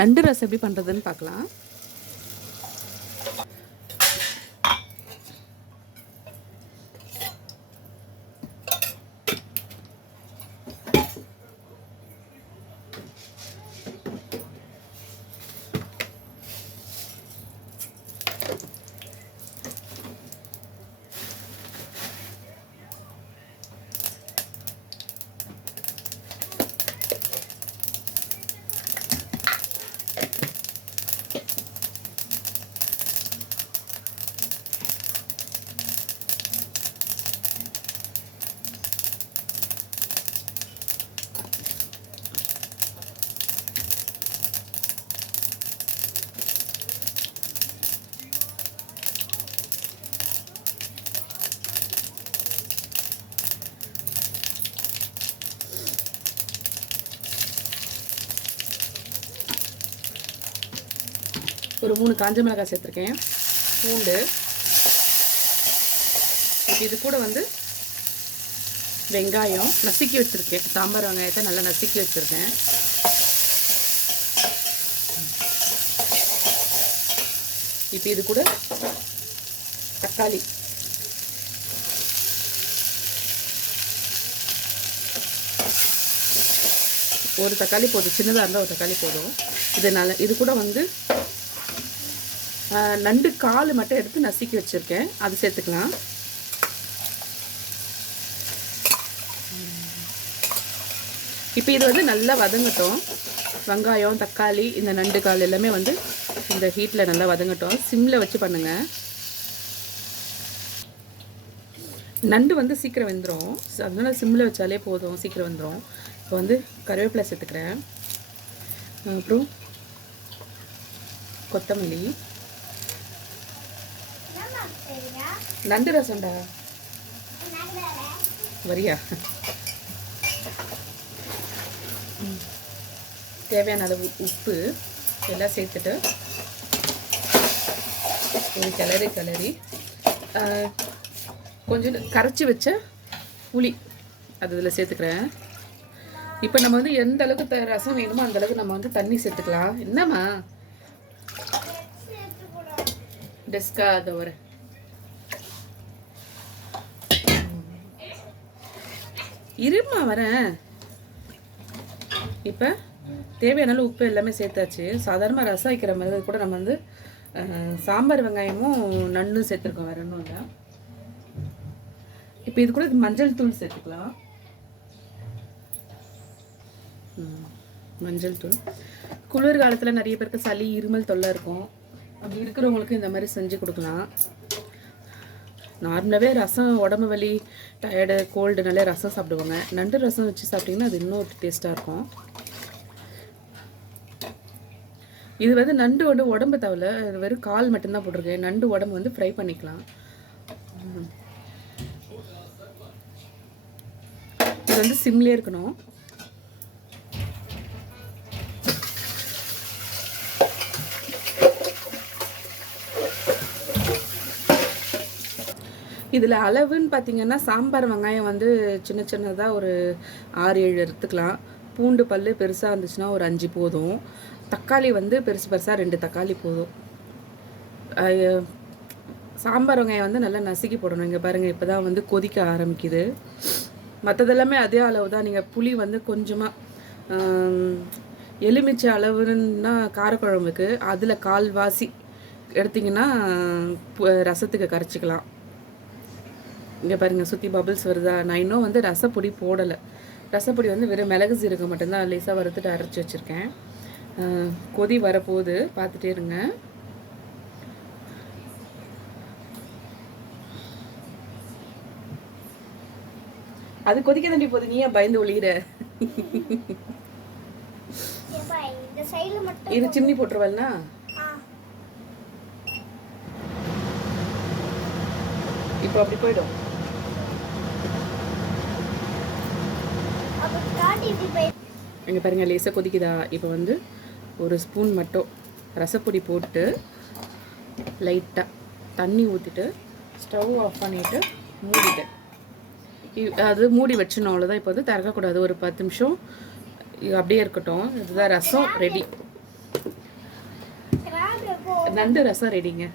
நண்டு ரசம் எப்படி பண்ணுறதுன்னு பார்க்கலாம். ஒரு மூணு காஞ்ச மிளகாய் சேர்த்துருக்கேன். பூண்டு. இப்போ இது கூட வந்து வெங்காயம் நசுக்கி வச்சுருக்கேன். சாம்பார் வெங்காயத்தை நல்லா நசுக்கி வச்சுருக்கேன். இப்போ இது கூட தக்காளி. ஒரு தக்காளி போதும். சின்னதாக இருந்தால் ஒரு தக்காளி போதும். இதனால் இது கூட வந்து நண்டு கால் மட்டும் எடுத்து நசுக்கி வச்சுருக்கேன். அது சேர்த்துக்கலாம். இப்போ இது வந்து நல்லா வதங்கட்டும். வெங்காயம் தக்காளி இந்த நண்டு கால் எல்லாமே வந்து இந்த ஹீட்டில் நல்லா வதங்கட்டும். சிம்மில் வச்சு பண்ணுங்கள் நண்டு வந்து சீக்கிரம் வெந்துடும் அதனால் சிம்மில் வச்சாலே போதும். சீக்கிரம் வெந்துடும் இப்போ வந்து கருவேப்பிலை சேர்த்துக்கிறேன். அப்புறம் கொத்தமல்லி. நண்டு ரசம்டா. வரியா. தேவையான அளவு உப்பு எல்லாம் சேர்த்துட்டு ஒரு கிளறி கிளறி கொஞ்சம் கரைச்சி வச்ச புளி அது இதில் சேர்த்துக்கிறேன். இப்போ நம்ம வந்து எந்த அளவுக்கு ரசம் வேணுமோ அந்த அளவுக்கு நம்ம வந்து தண்ணி சேர்த்துக்கலாம். என்னம்மா? டெஸ்கா அதை வர இருமா வரேன் இப்போ தேவையான அளவு உப்பு எல்லாமே சேர்த்தாச்சு. சாதாரணமாக ரசம் வைக்கிற மாதிரி கூட நம்ம வந்து சாம்பார் வெங்காயமும் நண்டும் சேர்த்துருக்கோம் வேற ஒன்றும் இல்லை. இப்போ இது கூட மஞ்சள் தூள் சேர்த்துக்கலாம். மஞ்சள் தூள். குளிர் காலத்தில் நிறைய பேருக்கு சளி இருமல் தொல்லை இருக்கும். அப்படி இருக்கிறவங்களுக்கு இந்த மாதிரி செஞ்சு கொடுக்கலாம். நார்மலாகவே ரசம் உடம்பு வலி டயர்டு கோல்டுனாலே ரசம் சாப்பிடுவாங்க. நண்டு ரசம் வச்சு சாப்பிட்டிங்கன்னா அது இன்னும் டேஸ்ட்டாக இருக்கும். இது வந்து நண்டு வந்து உடம்பு தவிர இது வெறும் கால் மட்டும்தான் போட்டிருக்கேன். நண்டு உடம்பு வந்து ஃப்ரை பண்ணிக்கலாம். இது வந்து சிம்லேயே இருக்கணும். இதில் அளவுன்னு பார்த்தீங்கன்னா சாம்பார் வெங்காயம் வந்து சின்ன சின்னதாக ஒரு ஆறு ஏழு எடுத்துக்கலாம். பூண்டு பல் பெருசாக இருந்துச்சுன்னா ஒரு அஞ்சு போதும். தக்காளி வந்து பெருசு பெருசாக ரெண்டு தக்காளி போதும். சாம்பார் வெங்காயம் வந்து நல்லா நசுக்கி போடணும். இங்கே பாருங்கள் இப்போ தான் வந்து கொதிக்க ஆரம்பிக்குது. மற்றதெல்லாமே அதே அளவு தான். நீங்கள் புளி வந்து கொஞ்சமாக எலுமிச்சை அளவுன்னா காரக்குழம்புக்கு அதில் கால்வாசி எடுத்திங்கன்னா ரசத்துக்கு கரைச்சிக்கலாம். இங்கே பாருங்கள் சுற்றி பபிள்ஸ் வருதா? நான் இன்னும் வந்து ரசப்பொடி போடலை. ரசப்பொடி வந்து வெறும் மிளகு சீரகம் மட்டும்தான் லேசாக வறுத்துட்டு அரைச்சி வச்சுருக்கேன். கொதி வரப்போகுது. பார்த்துட்டே இருங்க. அது கொதிக்க தண்டி போகுது. நீ ஏன் பயந்து மட்டும் இது சிம்னி போட்டுருவல்னா இப்போ அப்படி போயிடும். இங்கே பாருங்கள் லேசாக கொதிக்குதா? இப்போ வந்து ஒரு ஸ்பூன் மட்டும் ரசப்பொடி போட்டு லைட்டாக தண்ணி ஊற்றிட்டு ஸ்டவ் ஆஃப் பண்ணிவிட்டு மூடிட்டேன் அது மூடி வச்சிடணும் அவ்வளோதான் இப்போ வந்து திறக்கக்கூடாது. ஒரு பத்து நிமிஷம் அப்படியே இருக்கட்டும். இதுதான் ரசம் ரெடி. நண்டு ரசம் ரெடிங்க.